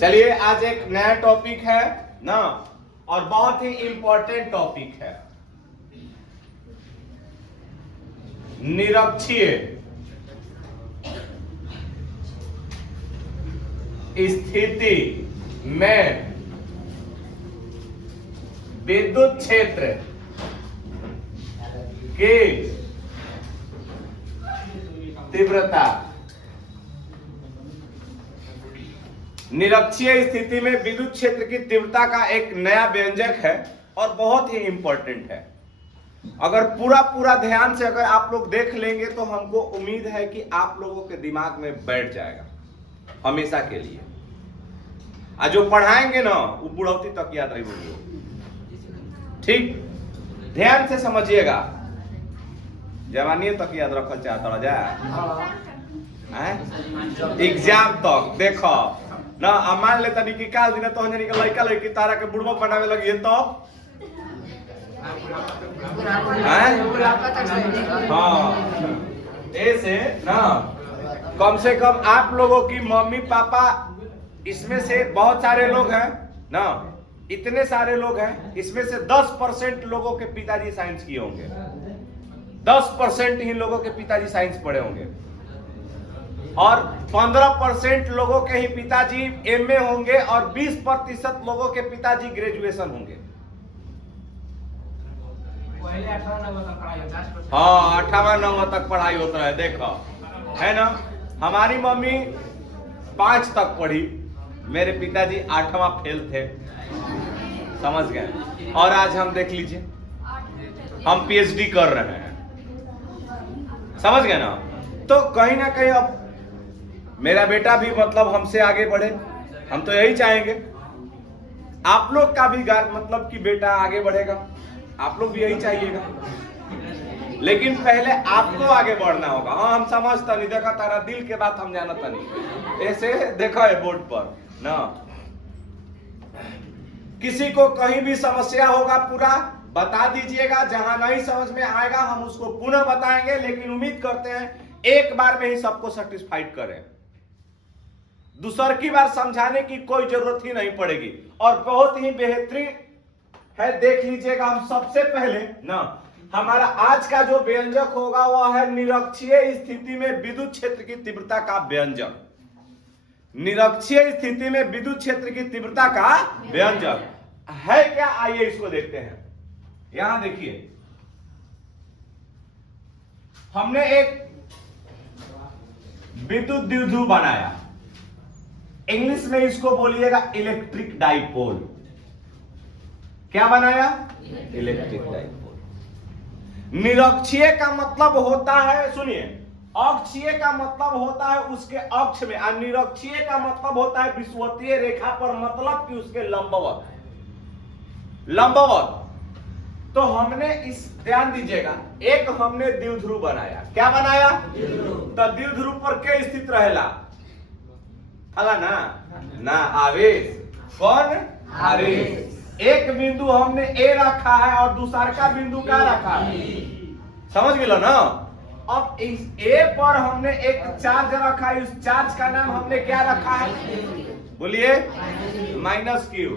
चलिए आज एक नया टॉपिक है ना, और बहुत ही इंपॉर्टेंट टॉपिक है, निरक्षीय स्थिति में विद्युत क्षेत्र की तीव्रता। निरक्षीय स्थिति में विद्युत क्षेत्र की तीव्रता का एक नया व्यंजक है और बहुत ही इंपॉर्टेंट है। अगर पूरा ध्यान से अगर आप लोग देख लेंगे तो हमको उम्मीद है कि आप लोगों के दिमाग में बैठ जाएगा हमेशा के लिए। आज जो पढ़ाएंगे ना वो बुढ़ौती तक याद रही। ठीक, ध्यान से समझिएगा, जवानी तक याद रखल चाहता जा एग्जाम तक। देखो ना, मान लेता नहीं कि काल दिन तो जानी के लड़का लड़की तारा के बुढ़वा बनावे लगी तो ऐसे ना, कम से कम आप लोगों की मम्मी पापा, इसमें से बहुत सारे लोग हैं ना, इतने सारे लोग हैं, इसमें से 10% लोगों के पिताजी साइंस किए होंगे, 10% ही लोगों के पिताजी साइंस पढ़े होंगे, और 15% लोगों के ही पिताजी एमए होंगे, और 20% लोगों के पिताजी ग्रेजुएशन होंगे। हाँ, 8वां-9वां तक पढ़ाई होता है, देखो है ना। हमारी मम्मी 5 तक पढ़ी, मेरे पिताजी 8वां फेल थे, समझ गए। और आज हम देख लीजिए, हम पीएचडी कर रहे हैं, समझ गए ना। तो कहीं ना कहीं अब मेरा बेटा भी मतलब हमसे आगे बढ़े, हम तो यही चाहेंगे। आप लोग का भी मतलब कि बेटा आगे बढ़ेगा, आप लोग भी यही चाहिएगा, लेकिन पहले आपको आगे बढ़ना होगा। हाँ, हम समझता नहीं, देखा तारा दिल के बात हम जानता नहीं, ऐसे देखा है बोर्ड पर ना। किसी को कहीं भी समस्या होगा पूरा बता दीजिएगा, जहां नहीं समझ में आएगा हम उसको पुनः बताएंगे, लेकिन उम्मीद करते हैं एक बार में ही सबको सेटिस्फाइड करें। दूसर की बार समझाने की कोई जरूरत ही नहीं पड़ेगी, और बहुत ही बेहतरीन है। देख लीजिएगा, हम सबसे पहले ना, हमारा आज का जो व्यंजक होगा वह है निरक्षीय स्थिति में विद्युत क्षेत्र की तीव्रता का व्यंजक। निरक्षीय स्थिति में विद्युत क्षेत्र की तीव्रता का व्यंजक है क्या, आइए इसको देखते हैं। यहां देखिए, हमने एक विद्युत द्विध्रुव बनाया, इंग्लिश में इसको बोलिएगा इलेक्ट्रिक डाइपोल। क्या बनाया? Electric dipole. निरक्षीय का मतलब होता है, सुनिए, अक्षीय का मतलब होता है उसके अक्ष में, और निरक्षीय का मतलब होता है विषुवतीय रेखा पर, मतलब कि उसके लंबवत। तो हमने इस, ध्यान दीजिएगा, एक हमने द्विध्रुव बनाया। क्या बनाया? तो द्विध्रुव पर क्या स्थित रहेला? हला ना आवेश। कौन? आवेश। एक बिंदु हमने ए रखा है और दूसरा का बिंदु क्या रखा है, समझ गए ना। अब इस ए पर हमने एक चार्ज रखा है, उस चार्ज का नाम हमने क्या रखा है, बोलिए? -q।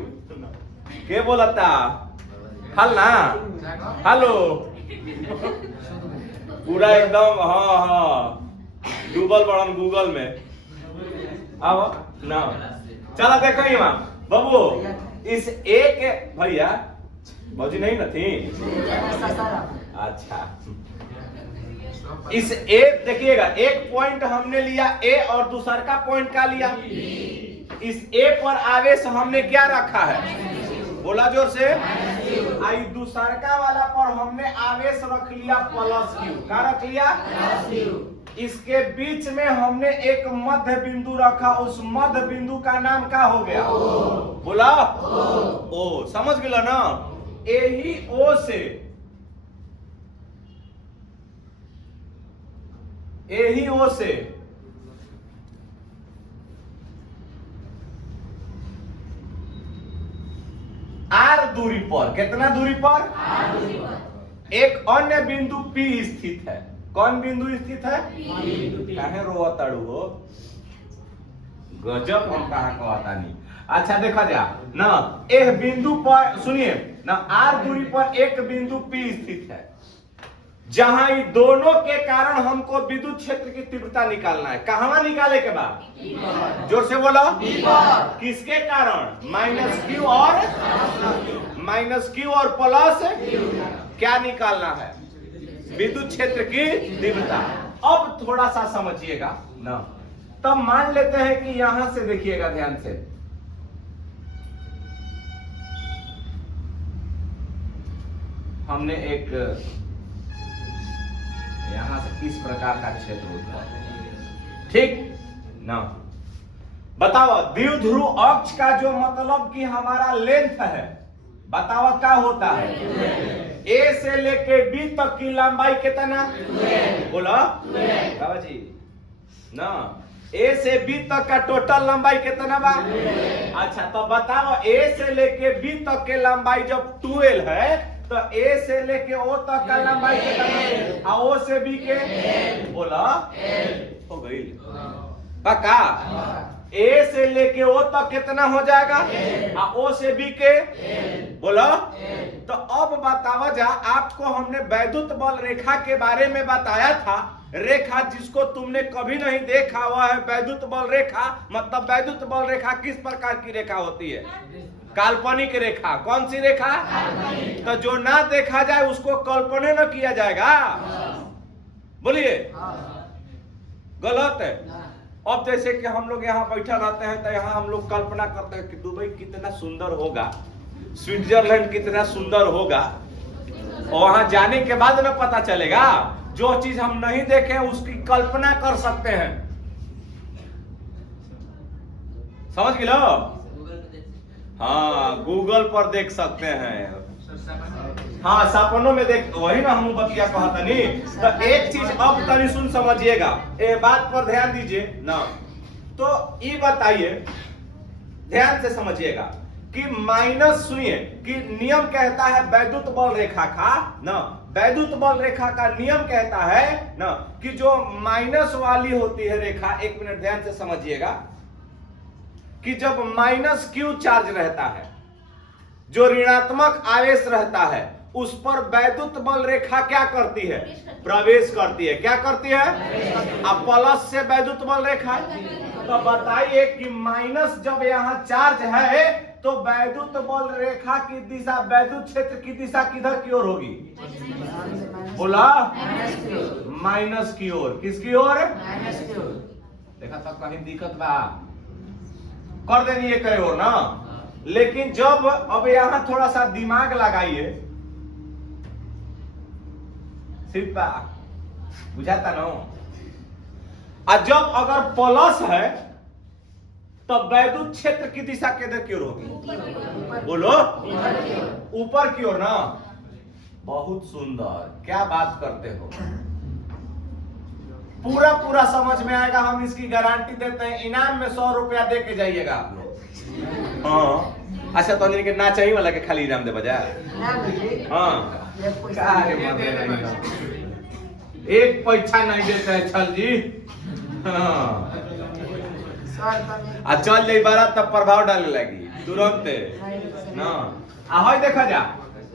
क्या बोलता? हल ना, हेलो, पूरा एकदम हाँ डूबल बड़न गूगल में। अब ना चला देखो ये बाबू, इस एक भैया भौजी नहीं न थी, अच्छा, इस एक देखिएगा, एक पॉइंट हमने लिया ए और दूसरा का पॉइंट का लिया। इस ए पर आवेश हमने क्या रखा है, बोला जोर से। आई दूसरा वाला पर हमने आवेश रख लिया +q। क्या रख लिया? इसके बीच में हमने एक मध्य बिंदु रखा, उस मध्य बिंदु का नाम क्या हो गया? बोला ओ। समझ गया ना। यही ओ से, यही ओ से आर दूरी पर, कितना दूरी पर? आर दूरी पर एक अन्य बिंदु P स्थित है। कौन बिंदु स्थित है? काहे रोवताड़ू हो? गजब हम कहा कहता नहीं। अच्छा देखा जा ना, एक बिंदु पर सुनिए ना, आर दूरी पर एक बिंदु P स्थित है, जहां ये दोनों के कारण हमको विद्युत क्षेत्र की तीव्रता निकालना है। कहां निकाले के बाद? जोर से बोलो। किसके कारण? माइनस क्यू और प्लस क्या निकालना है? विद्युत क्षेत्र की तीव्रता। अब थोड़ा सा समझिएगा ना, तब मान लेते हैं कि यहां से देखिएगा ध्यान से, हमने एक यहां से इस प्रकार का क्षेत्र उत्पन्न, ठीक ना। बताओ द्विध्रुव अक्ष का जो मतलब कि हमारा लेंथ है, बताओ क्या होता है? ए से लेके बी तक की लंबाई कितना? बोलो बाबा जी ना, ए से बी तक का टोटल लंबाई कितना बा? अच्छा तो बताओ ए से लेके बी तक के लंबाई जब 12 है तो ए से लेके ओ तक का लंबाई कितना है? ओ से बी के बोला हो गई पक्का। ए से लेके ओ तक कितना हो जाएगा? ओ से बी के बोलो। तो अब बतावा जा, आपको हमने वैद्युत बल रेखा के बारे में बताया था। रेखा जिसको तुमने कभी नहीं देखा वह है वैद्युत बल रेखा। मतलब वैद्युत बल रेखा किस प्रकार की रेखा होती है? काल्पनिक रेखा। कौन सी रेखा? तो जो ना देखा जाए उसको कल्पना न किया जाएगा। बोलिए गलत है। अब जैसे कि हम लोग यहाँ बैठा रहते हैं तो यहाँ हम लोग कल्पना करते हैं कि दुबई कितना सुंदर होगा, स्विट्जरलैंड कितना सुंदर होगा, और वहां जाने के बाद ना पता चलेगा। जो चीज हम नहीं देखे उसकी कल्पना कर सकते हैं। समझ गए लो? हाँ गूगल पर देख सकते हैं। हाँ सपनों में देख, वही ना हम बतिया कहता नहीं। तो एक चीज अब तनी सुन समझिएगा, ये बात पर ध्यान दीजिए ना। तो ये बताइए, ध्यान से समझिएगा कि माइनस, सुनिए कि नियम कहता है वैद्युत बल रेखा का ना, वैद्युत बल रेखा का नियम कहता है ना कि जो माइनस वाली होती है रेखा, एक मिनट ध्यान से समझिएगा, कि जब माइनस क्यू चार्ज रहता है, जो ऋणात्मक आवेश रहता है, उस पर वैद्युत बल रेखा क्या करती है? प्रवेश करती है। क्या करती है? अब प्लस से वैद्युत बल रेखा। तो बताइए कि माइनस जब यहाँ चार्ज है तो वैद्युत बल रेखा की दिशा, वैद्युत क्षेत्र की दिशा किधर की ओर होगी? बोला माइनस की ओर। किसकी ओर? देखा तब कहीं दिक्कत बा, कर देनी एक ओर ना। लेकिन जब अब यहां थोड़ा सा दिमाग लगाइए, सिर्फ बुझाता ना। और जब अगर प्लस है तो वैद्युत क्षेत्र की दिशा किधर की ओर होगी? बोलो ऊपर की ओर ना। बहुत सुंदर, क्या बात करते हो, पूरा पूरा समझ में आएगा। हम इसकी गारंटी देते हैं। इनाम में 100 रुपया दे के जाइएगा आप लोग। हाँ अच्छा तो के ना चाहिए वाला के खाली इनाम दे बजा। हाँ एक पैसा नहीं देते हैं छल जी। हाँ चल जाई बारा तब प्रभाव डालने लगी तुरंत ना। ahoy देखा जा,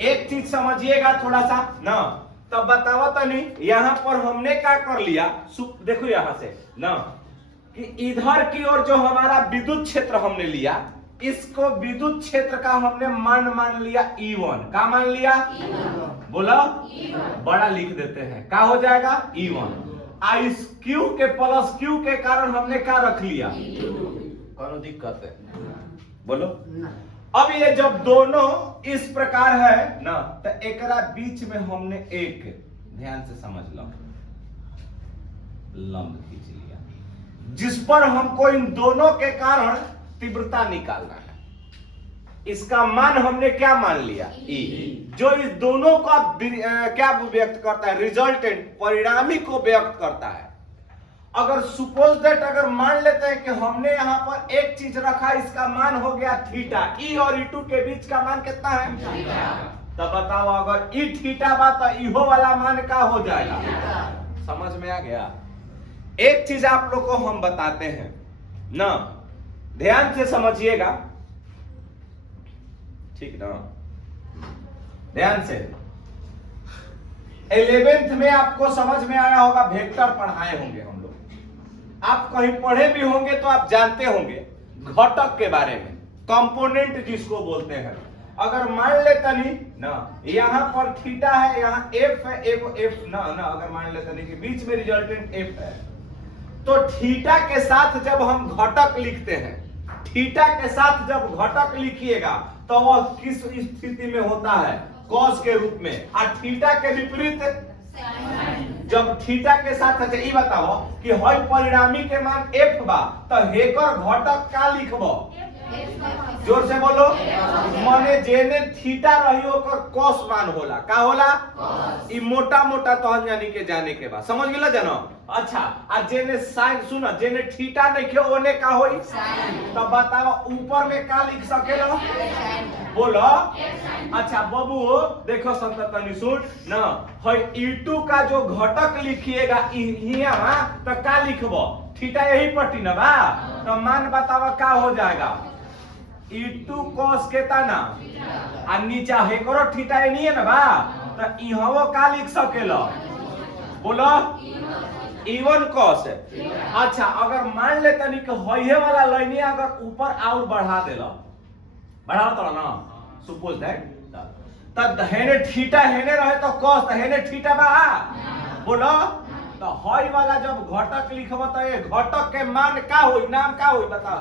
एक चीज समझिएगा थोड़ा सा ना, तब बतावा तो नहीं। यहाँ पर हमने क्या कर लिया, देखो यहाँ से ना, कि इधर की ओर जो हमारा विद्युत क्षेत्र हमने लिया, इसको विद्युत क्षेत्र का हमने मान लिया E1। क्या मान लिया? बोलो बड़ा लिख देते हैं, क्या हो जाएगा? E1। इस Q के प्लस Q के कारण हमने क्या रख लिया? कौन दिक्कत है? बोलो। अब ये जब दोनों इस प्रकार है ना, तो एकरा बीच में हमने एक, ध्यान से समझ लो, लंब खींच लिया, जिस पर हमको इन दोनों के कारण तीव्रता निकालना है। इसका मान हमने क्या मान लिया? E, जो इस दोनों का क्या व्यक्त करता है? रिजल्टेंट, परिणामी को व्यक्त करता है। अगर सपोज दैट, अगर मान लेते हैं कि हमने यहां पर एक चीज रखा, इसका मान हो गया थीटा, E और E2 के बीच का मान कितना है? तो बताओ अगर E थीटा बा तो इहो वाला मान क्या हो जाएगा? समझ में आ गया? एक चीज आप लोग को हम बताते हैं ना, ध्यान से समझिएगा, ठीक ना? ध्यान से 11th में आपको समझ में आया होगा, वेक्टर पढ़ाए होंगे हम लोग, आप कहीं पढ़े भी होंगे तो आप जानते होंगे घटक के बारे में, कंपोनेंट जिसको बोलते हैं। अगर मान लेता नहीं ना, यहां पर थीटा है, यहां एफ है, एफ ना अगर मान लेता नहीं कि बीच में रिजल्टेंट एफ है, तो थीटा के साथ जब हम घटक लिखते हैं, थीटा के साथ जब घटक लिखिएगा तो वह किस स्थिति में होता है? कॉस के रूप में। और थीटा के विपरीत जब थीटा के साथ, अच्छा ये बताओ कि हई परिणामी के मान एफ बा तो हेकर घटक का लिखबो? जोर से बोलो। माने जेने थीटा रही ओकर कॉस मान होला, का होला? ई मोटा मोटा तहन यानी के जाने के बाद समझ गेला जानो। अच्छा, आ जेने साइन, सुनो, जेने थीटा नहीं के ओने का होई साइन, तो बताओ ऊपर में का लिख सकेलो? बोलो। अच्छा बाबू देखो संततनी सुन ना, हई E2 का जो घटक लिखिएगा यहाँ तो का लिखबो? थीटा यही पट्टी ना बा, तो मान बताओ का हो जाएगा? E2 cos के ता ना, आ नीचा है करो थीटा नहीं है ना बा, तो इहवो का लिख सकेलो? बोलो। E1 cos। अच्छा अगर मान लेता नहीं कि होइहे वाला लाइन अगर ऊपर और बढ़ा देला, बढ़ाओ तो ना, सपोज दैट तब हेने थीटा हेने रहे तो cos, तो हेने थीटा बा, बोलो। तो हई वाला जब घटक लिखब तो ये घटक के मान का होई, नाम का होई बताओ?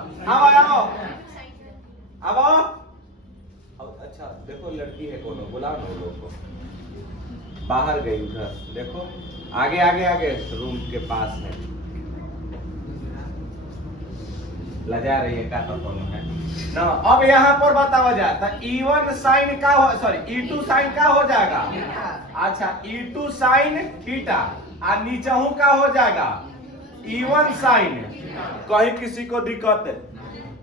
आओ अब अच्छा देखो लड़की है कोनो, बुलाओ ना लोग को, बाहर गई उधर, देखो आगे आगे आगे रूम के पास है, लजा रही है का तो कोनो है ना। अब यहाँ पर बतावा जाए तो E1 साइन का हो, सॉरी E2 साइन का हो जाएगा? अच्छा E2 साइन थीटा, और नीचे हूं का हो जाएगा? E1 sign. कहीं किसी को दिक्कत है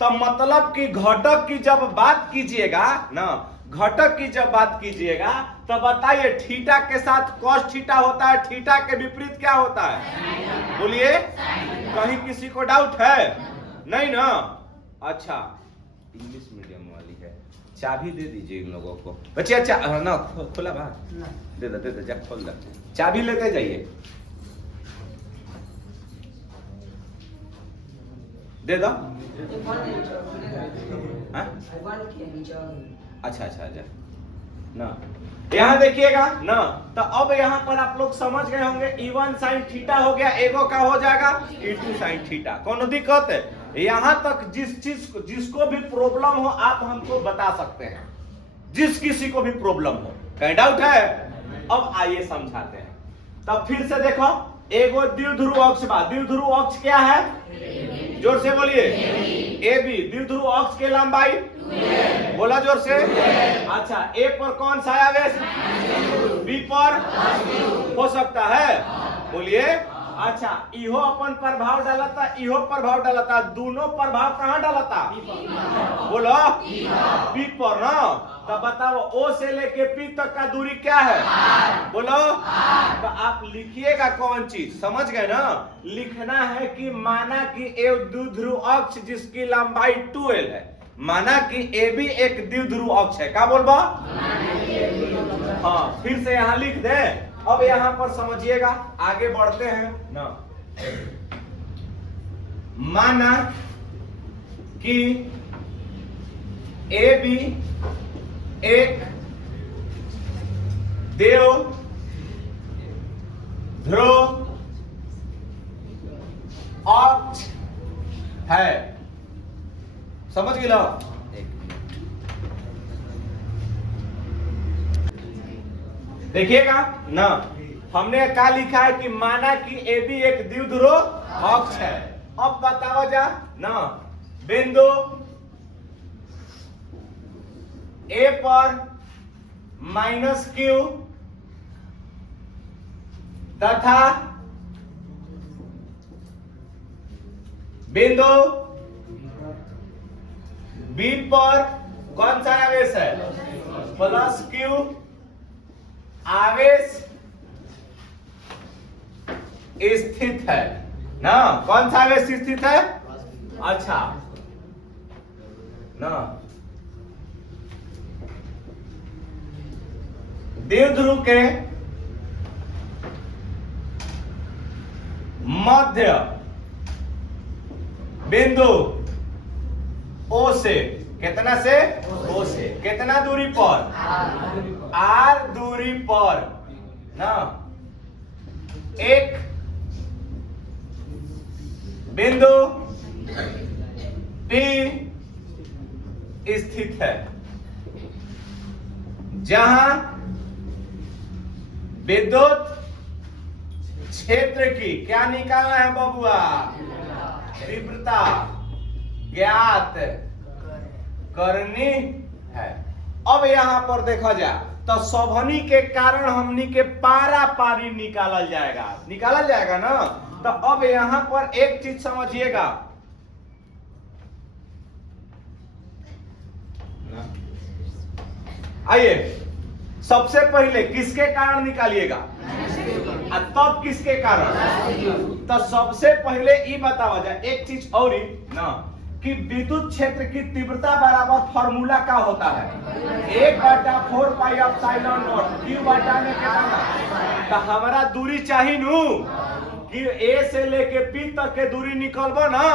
तो मतलब कि घटक की जब बात कीजिएगा ना, घटक की जब बात कीजिएगा तो बताइए थीटा के साथ cos थीटा होता है, थीटा के विपरीत क्या होता है? बोलिए। कहीं किसी को डाउट है? नहीं ना? अच्छा इंग्लिश मीडियम वाली है, चाबी दे दीजिए इन लोगों को बच्चे। अच्छा ना खोला बाहर दे दो जा, खोल दो, चाबी लेते जाइए, दे दो। अच्छा ना, यहाँ देखिएगा ना, तो अब यहाँ पर आप लोग समझ गए होंगे E1 साइन थीटा हो गया, एगो का हो जाएगा E2 साइन थीटा। कोनो दिक्कत है? यहाँ तक जिसको भी प्रॉब्लम हो आप हमको बता सकते हैं, जिस किसी को भी प्रॉब्लम हो। कहीं डाउट है? अब आइए समझाते हैं। तब फिर से देखो, एगो द्विध्रुव अक्ष बा, द्विध्रुव अक्ष क्या है? जोर से बोलिए। AB। द्विध्रुव अक्ष के लंबाई बोला जोर से। अच्छा ए पर कौन सा आवेश? बी पर हो सकता है, बोलिए। अच्छा इहो अपन प्रभाव डालता, इहो प्रभाव डालता, दोनों प्रभाव कहाँ डालता? बोलो बी पर ना। तो बताओ ओ से लेके पी तक का दूरी क्या है? बोलो। तो आप लिखिएगा कौन चीज, समझ गए ना? लिखना है कि माना कि एक द्विध्रुव अक्ष जिसकी लंबाई 2l है, माना कि AB एक द्विध्रुव अक्ष है, क्या बोलबा? हाँ फिर से यहाँ लिख दे। अब यहाँ पर समझिएगा, आगे बढ़ते हैं ना। माना कि AB एक देव ध्रुव अक्ष है, समझ गए? देखिएगा ना, हमने क्या लिखा है कि माना कि AB एक द्विध्रुव अक्ष है। अब बताओ जा ना, बिंदु A पर -q तथा बिंदु B पर कौन सा आवेश है? +q आवेश स्थित है ना। कौन सा आवेश स्थित है? अच्छा ना, द्विध्रुव के मध्य बिंदु O से, कितना से? O से कितना दूरी पर? R दूरी पर ना एक बिंदु P स्थित है, जहां विद्युत क्षेत्र की क्या निकालना है बबुआ? तीव्रता ज्ञात करनी है। अब यहां पर देखा जाए तो सभनी के कारण हमनी के पारा पारी निकाला जाएगा ना। तो अब यहां पर एक चीज समझिएगा, आइए सबसे पहले किसके कारण निकालिएगा, तब किसके कारण? तो सबसे पहले ये बतावा जाए एक चीज और ही ना, कि विद्युत क्षेत्र की तीव्रता बराबर फॉर्मूला का होता है 1/4 पाई एप्सिलॉन नॉट क्यू बटा में कितना। तो हमारा दूरी चाहिए नू कि ए से लेके पी तक के दूरी निकलबो ना,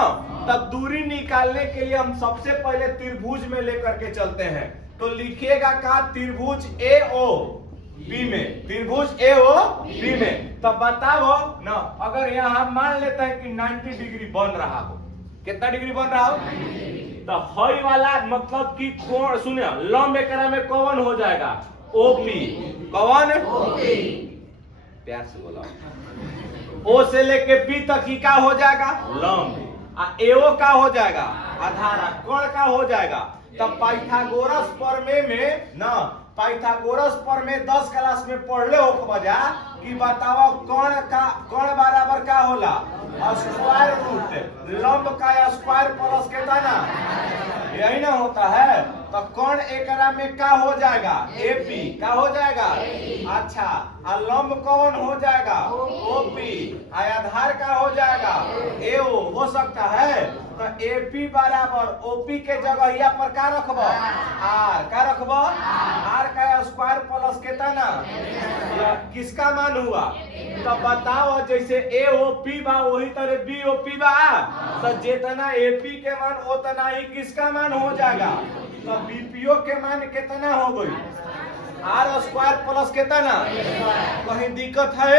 तब दूरी निकालने के लिए हम सबसे पहले त्रिभुज में लेकर के चलते हैं। तो लिखिएगा का त्रिभुज AO बी में, त्रिभुज AO बी में। तो बताओ ना, अगर यहाँ मान लेते हैं कि 90 डिग्री बन रहा हो, कितना डिग्री बन रहा हो? तो हई वाला मतलब कि कोण, सुनिए लंब एकरा में कौन हो जाएगा? OP। कौन? प्यार से बोला। O से लेके P तक की का हो जाएगा? लंब। AO का हो जाएगा? आधारा। कोण का हो जाएगा? तब पाइथागोरस प्रमेय में ना, पाइथागोरस प्रमेय 10 क्लास में पढ़ ले हो बजा कि बताओ कोण बराबर का होला? स्क्वायर रूट लंब का स्क्वायर प्लस कितना, यही ना होता है। तो कोण एकरा में का हो जाएगा? AP का हो जाएगा। अच्छा, लंब कौन हो जाएगा? OP। आधार का हो जाएगा? AO हो सकता है। तो AP बराबर OP के जगह यहाँ पर का रखब? R का रखब? R का स्क्वायर प्लस कितना, किसका मान हुआ? तो बताओ जैसे AOP बा वही तरह BOP बा, तो जितना AP के मान उतना ही किसका मान हो जाएगा? तो BPO के मान कितना हो गई? R स्क्वायर प्लस कितना। कहीं दिक्कत है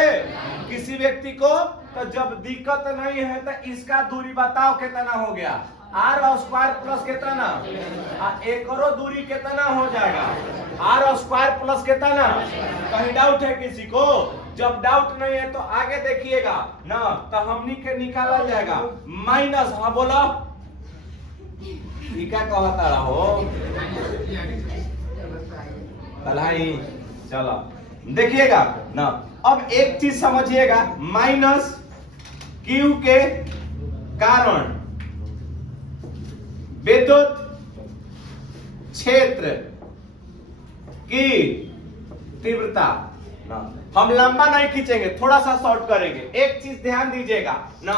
किसी व्यक्ति को? तो जब दिक्कत नहीं है तो इसका दूरी बताओ कितना हो गया? R स्क्वायर प्लस कितना, एकरो दूरी कितना हो जाएगा? R स्क्वायर प्लस कितना। कहीं डाउट है किसी को? जब डाउट नहीं है तो आगे देखिएगा ना, तो हमनी के निकाला जाएगा माइनस। हाँ बोलो, क्या कहता रहो भलाई। चलो देखिएगा ना, अब एक चीज समझिएगा, माइनस Q के कारण विद्युत क्षेत्र की तीव्रता ना, हम लंबा नहीं खींचेंगे, थोड़ा सा शॉर्ट करेंगे। एक चीज ध्यान दीजिएगा ना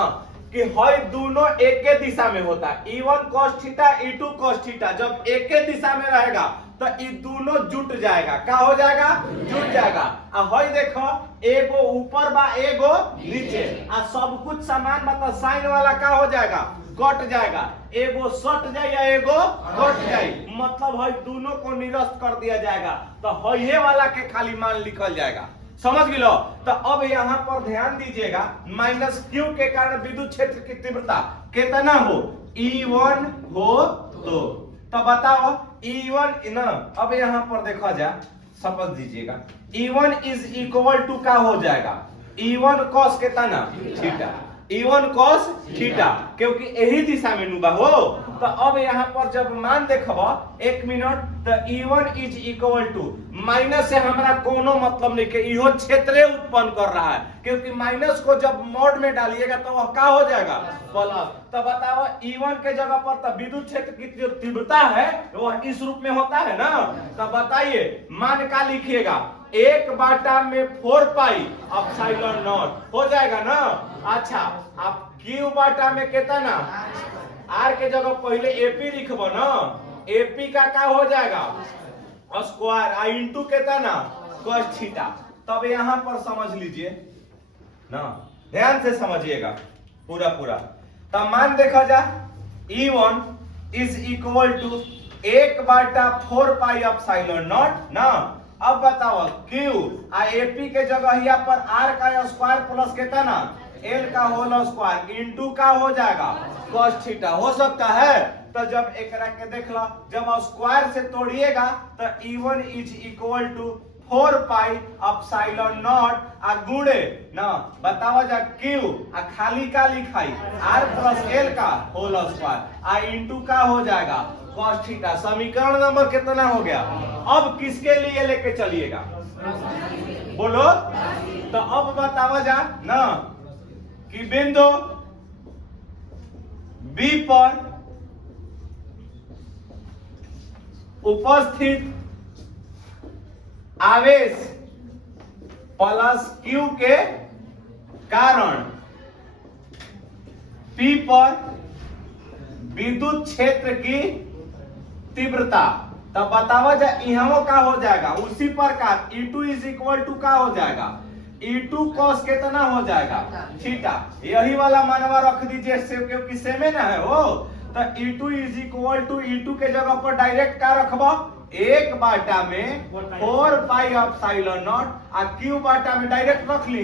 कि हई दोनों एक के दिशा में होता है, E1 cos theta E2 cos theta. जब एक के दिशा में रहेगा तो ये दोनों जुट जाएगा। क्या हो जाएगा? जुट जाएगा। हई देखो, एगो ऊपर बा एगो नीचे, सब कुछ समान मतलब साइन वाला क्या हो जाएगा? कट जाएगा। एगो सट जाए या एगो कट जाए, मतलब हई दोनों को निरस्त कर दिया जाएगा। तो हई वाला के खाली मान लिखल जाएगा। समझ गिलो? तो अब यहाँ पर ध्यान दीजिएगा, माइनस Q के कारण विद्युत क्षेत्र की तीव्रता कितना हो? E1 हो तो बताओ E1 ना, अब यहाँ पर देखा जाए, समझ दीजिएगा, E1 इज इक्वल टू का हो जाएगा? E1 cos कितना थीटा, E1 cos थीटा, क्योंकि यही दिशा में नुबा हो। तो अब यहाँ पर जब मान देखबा, एक मिनट, तो E1 is equal to minus से हमारा कोनो मतलब नहीं के इहो क्षेत्र उत्पन्न कर रहा है, क्योंकि माइनस को जब मोड में डालिएगा तो वह क्या हो जाएगा? प्लस। तो बताओ E1 के जगह पर तो विद्युत क्षेत्र की जो तीव्रता है वह इस रूप में होता है ना। तो बताइए मान का लिखिएगा? 1/4 पाई एप्सिलॉन नॉट हो जाएगा ना। अच्छा, आप Q बटा में कितना, R के जगह पहले AP लिखबो ना, एपी का हो जाएगा स्क्वायर आ इंटू कितना ना cos थीटा। तब यहां पर समझ लीजिए ना, ध्यान से समझिएगा पूरा पूरा। तब मान देखा जा E1 is equal to 1/4 pi epsilon not ना। अब बताओ Q आ AP के जगह यहाँ पर R का स्क्वायर प्लस कितना ना L का होल स्क्वायर इंटू का हो जाएगा cos थीटा। हो सकता है तो जब एक के देख लो, जब स्क्वायर से तोड़िएगा तो E1 is equal to 4 pi epsilon not आ गुणे ना बतावा जा Q आ खाली का लिखाई R प्लस L का होल स्क्वायर आ इंटू का हो जाएगा cos थीटा। समीकरण नंबर कितना हो गया? अब किसके लिए लेके चलिएगा बोलो? तो अब बतावा जा ना कि बिंदु B पर उपस्थित आवेश प्लस Q के कारण P पर विद्युत क्षेत्र की तीव्रता। तब बतावा जा इहां का हो जाएगा उसी प्रकार E2 इज इक्वल टू का हो जाएगा E2 cos कितना हो जाएगा थीटा। यही वाला मानवा रख दीजिए क्योंकि सेमे ना है वो। तो E2 is equal to E2 के जगह पर डायरेक्ट का रखबो 1 में 4 पाई एप्सिलॉन नॉट आ Q बाटा में डायरेक्ट रख ली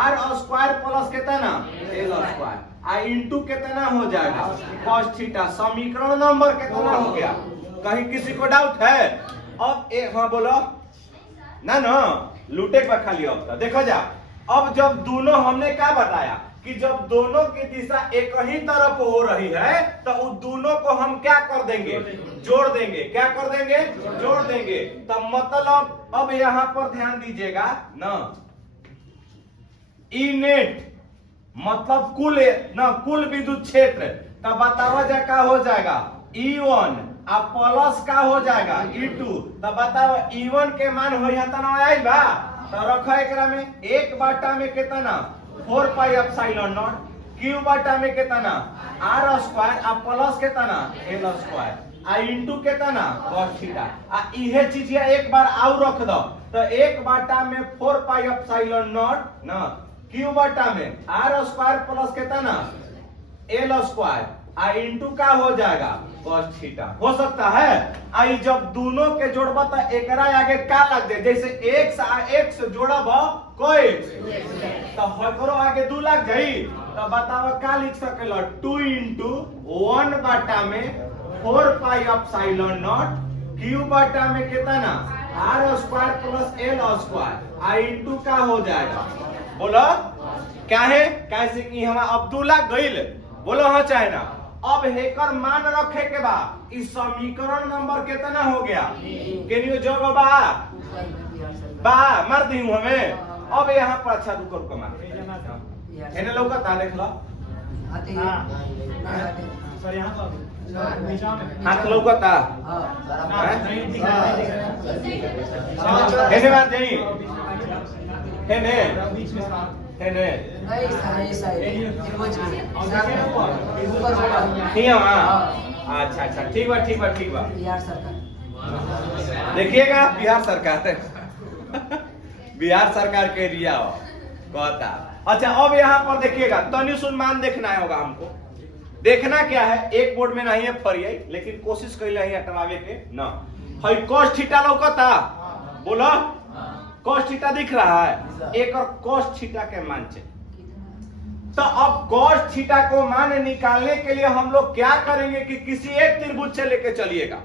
R स्क्वायर प्लस कितना L स्क्वायर आ इंटू कितना हो जाएगा cos थीटा। समीकरण नंबर कितना हो गया? कहीं किसी को डाउट है? अब हाँ बोलो ना ना लूटे पर खाली। अब तो देखो जा, अब जब दोनों हमने क्या बताया कि जब दोनों की दिशा एक ही तरफ हो रही है तो उन दोनों को हम क्या कर देंगे? जोड़ देंगे। क्या कर देंगे? जोड़ देंगे। तब मतलब अब यहां पर ध्यान दीजिएगा ना, ई नेट मतलब कुल विद्युत क्षेत्र। तब बतावा जा का हो जाएगा E1 आ प्लस का हो जाएगा E2। तब बताओ E1 के मान हो तना आई बा तो रखो एकरा में 1 में कितना 4 पाई एप्सिलॉन नॉट Q बाटा में कितना R स्क्वायर आ प्लस कितना L स्क्वायर आ इंटू कितना cos थीटा। आ इहे चीज एक बार आउ रख दो तो 1 में 4 पाई एप्सिलॉन नॉट ना Q बाटा में R स्क्वायर प्लस कितना L स्क्वायर आ इंटू का हो जाएगा cos थीटा। हो सकता है आई जब दोनों के जोड़बा तो एकरा आगे का लग जाए, जैसे x आ x जोड़ब कोई तो हकरो आगे 2 लग जाई। तो बताओ का लिख सकेला 2 इंटू 1 बाटा में 4 पाई एप्सिलॉन नॉट Q बाटा में कितना R square plus L square आ इंटू का हो जाएगा। बोलो क्या है? कैसे कि हम अब 2 लग गईल बोलो हाँ चाहे ना। अब हेकर मान रखे के बाद इस समीकरण नंबर कितना हो गया? केनियो जगह बा मार दी हूं हमें। अब यहाँ पर अच्छा दू करो मार एने लौकता देख लो सर यहां पर हाथ लौकता एने मार देई एने बीच में एने नहीं सही सही ठीक है। हां अच्छा अच्छा ठीक बा बिहार सरकार देखिएगा बिहार सरकार बिहार सरकार के एरिया हो कहता। अच्छा अब यहाँ पर देखिएगा तनी सुन मान देखना होगा हमको। देखना क्या है एक बोर्ड में नहीं है फरियाई लेकिन कोशिश कैले है हटवावे के ना है। cos थीटा लौकता बोलो cos थीटा दिख रहा है एक और cos थीटा के मान से। तो अब cos थीटा को मान निकालने के लिए हम लोग क्या करेंगे कि किसी एक त्रिभुज से लेके चलिएगा,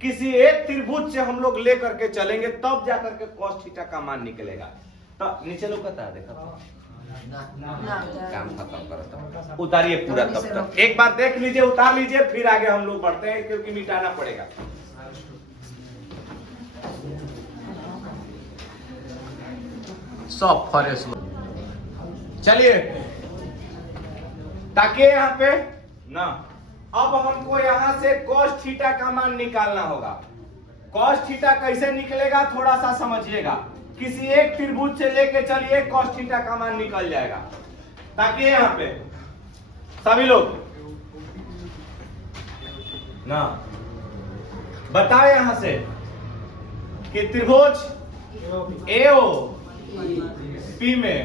किसी एक त्रिभुज से हम लोग लेकर के चलेंगे तब जाकर के cos थीटा का मान निकलेगा। तो नीचे लौकता है देखा काम खत्म करता उतारिए पूरा तब तक एक बार देख लीजिए उतार लीजिए फिर आगे हम लोग बढ़ते हैं क्योंकि मिटाना पड़ेगा। सब फरेस चलिए ताकि यहाँ पे ना अब हमको यहाँ से cos थीटा का मान निकालना होगा। cos थीटा कैसे निकलेगा थोड़ा सा समझिएगा। किसी एक त्रिभुज से लेके चलिए cos थीटा का मान निकल जाएगा ताकि यहाँ पे सभी लोग ना बताओ यहां से कि त्रिभुज एओ पी में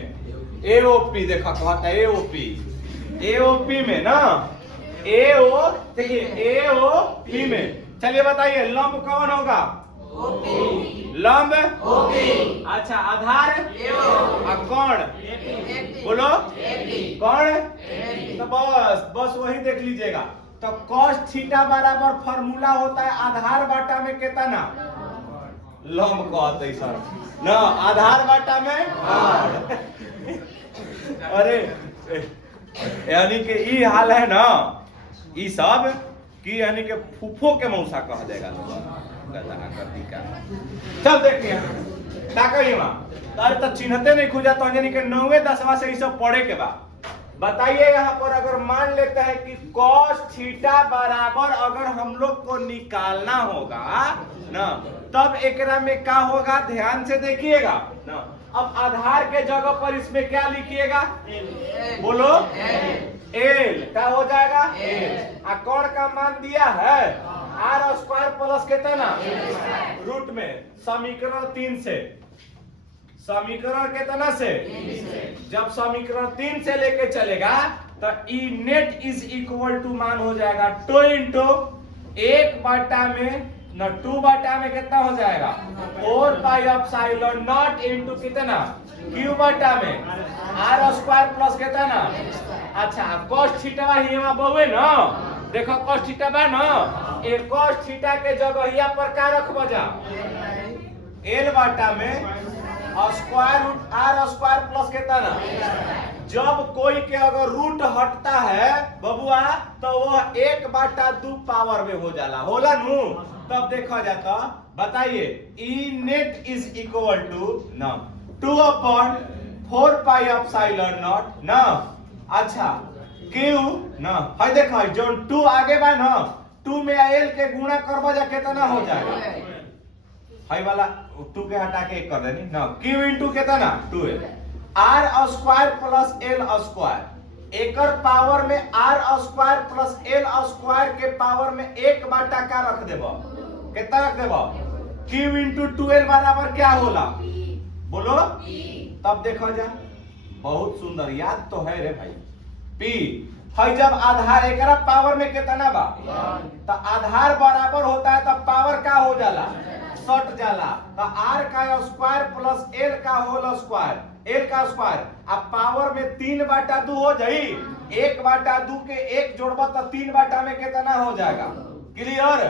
एओपी देखा कहता है एओपी में ना एओ देखिए एओपी में चलिए बताइए लंब कौन होगा लंब अच्छा आधार और कौन बोलो कौन तो बस वही देख लीजिएगा तो cos थीटा बराबर फॉर्मूला होता है आधार बाटा में कितना लंब कहते सर ना आधार बाटा में अरे यानी कि ई हाल है ना ई सब कि यानी कि फूफो के मौसा कह देगा चल देखिए अरे तो चिन्हते नहीं खुजा तो यानी कि 9वें 10वां से ये सब पढ़े के बाद बताइए यहाँ पर अगर मान लेते हैं कि cos थीटा बराबर अगर हम लोग को निकालना होगा ना तब एकरा में क्या होगा ध्यान से देखिएगा ना अब आधार के जगह पर इसमें क्या लिखिएगा बोलो एल क्या हो जाएगा एल कौन का मान दिया है आर स्क्वायर प्लस कितना रूट में समीकरण 3 से समीकरण कितना से जब समीकरण 3 से लेके चलेगा तो E net is equal to मान हो जाएगा 2 इंटू 1 बाटा में ना 2 बाटा में कितना हो जाएगा 4 पाई एप्सिलॉन नॉट इंटू कितना क्यू बाटा में आर स्क्वायर प्लस कितना अच्छा cos थीटा हिया बहुए ना देखो cos थीटा बा ना ए cos थीटा के जगह हिया पर का रखबो जा एल बाटा में square root R square plus कितना जब कोई के अगर रूट हटता है बबुआ तो वह 1/2 पावर में हो जाला होला नु तब देखा जाता बताइए E net is equal to ना 2/4 पाई एप्सिलॉन नॉट ना अच्छा क्यू ना है देखो जो 2 आगे बा ना 2 में एल के गुणा करबो जा कितना हो जाएगा हाई वाला 2 के हटा के 1 कर देनी ना q इंटू कितना 2l r square plus l square एकर पावर में r square plus l square के पावर में 1 बाटा का रख देबो कितना रख देबो q इंटू 2l बराबर क्या होला बोलो तब देखो जा बहुत सुंदर याद तो है रे भाई p है जब आधार एकरा पावर में कितना बा तो आधार बराबर होता है तब पावर का हो जाला सट जाला तो r का स्क्वायर प्लस l का होल स्क्वायर l का स्क्वायर अब पावर में 3/2 हो जाई 1/2 के 1 जोड़बा तो 3 में कितना हो जाएगा क्लियर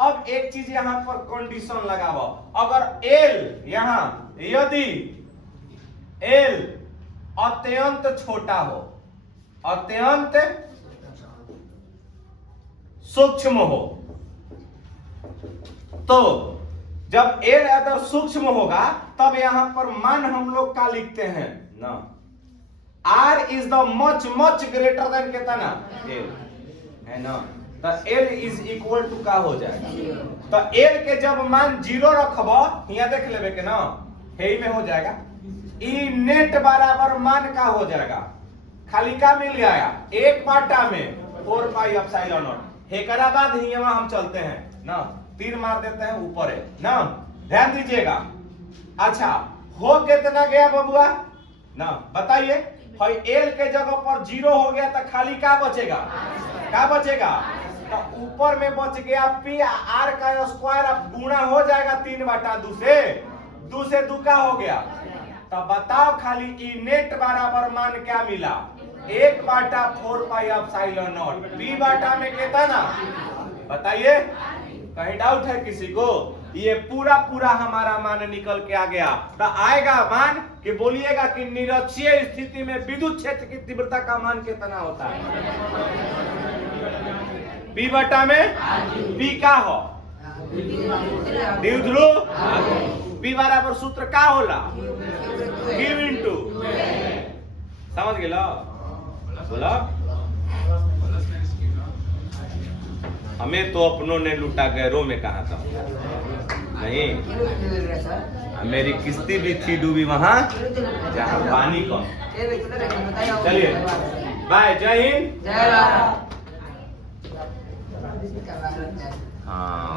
अब एक चीज यहाँ पर कंडीशन लगाओ अगर l यहाँ यदि l अत्यंत छोटा हो अत्यंत सूक्ष्म हो तो जब एल अगर सूक्ष्म होगा तब यहां पर मान हम लोग का लिखते हैं ना R is the much much greater than कितना एल है ना तो एल इज इक्वल टू का हो जाएगा तो एल के जब मान 0 रखबो यहां देख लेबे के ना हे में हो जाएगा ई नेट बराबर मान का हो जाएगा खाली का मिल जाएगा 1/2 में 4 पाई एप्सिलॉन नॉट एकरा बाद हियां हम चलते हैं ना तीर मार देते हैं ऊपर है ना ध्यान दीजिएगा अच्छा हो कितना गया बबुआ ना बताइए भाई एल के जगह पर 0 हो गया तो खाली क्या बचेगा तो ऊपर में बच गया पी आर का स्क्वायर अब गुणा हो जाएगा 3/2 से 2 से 2 का हो गया तो बताओ खाली ई नेट बराबर मान क्या मिला 1/4 पाई एप्सिलॉन नॉट बी बाटा में कितना बताइए कहीं डाउट है किसी को ये पूरा हमारा मान निकल के आ गया तो आएगा मान कि बोलिएगा कि निरक्षीय स्थिति में विद्युत क्षेत्र की तीव्रता का मान कितना होता है बी बटा में बी का हो द्विध्रुव बी बराबर सूत्र का होला q इंटू समझ गेलो बोला हमें तो अपनों ने लूटा गैरों में कहा था नहीं मेरी किस्ती भी थी डूबी वहां जहां पानी कम चलिए बाय जय हिंद जय भारत। करवा लेते हैं। हाँ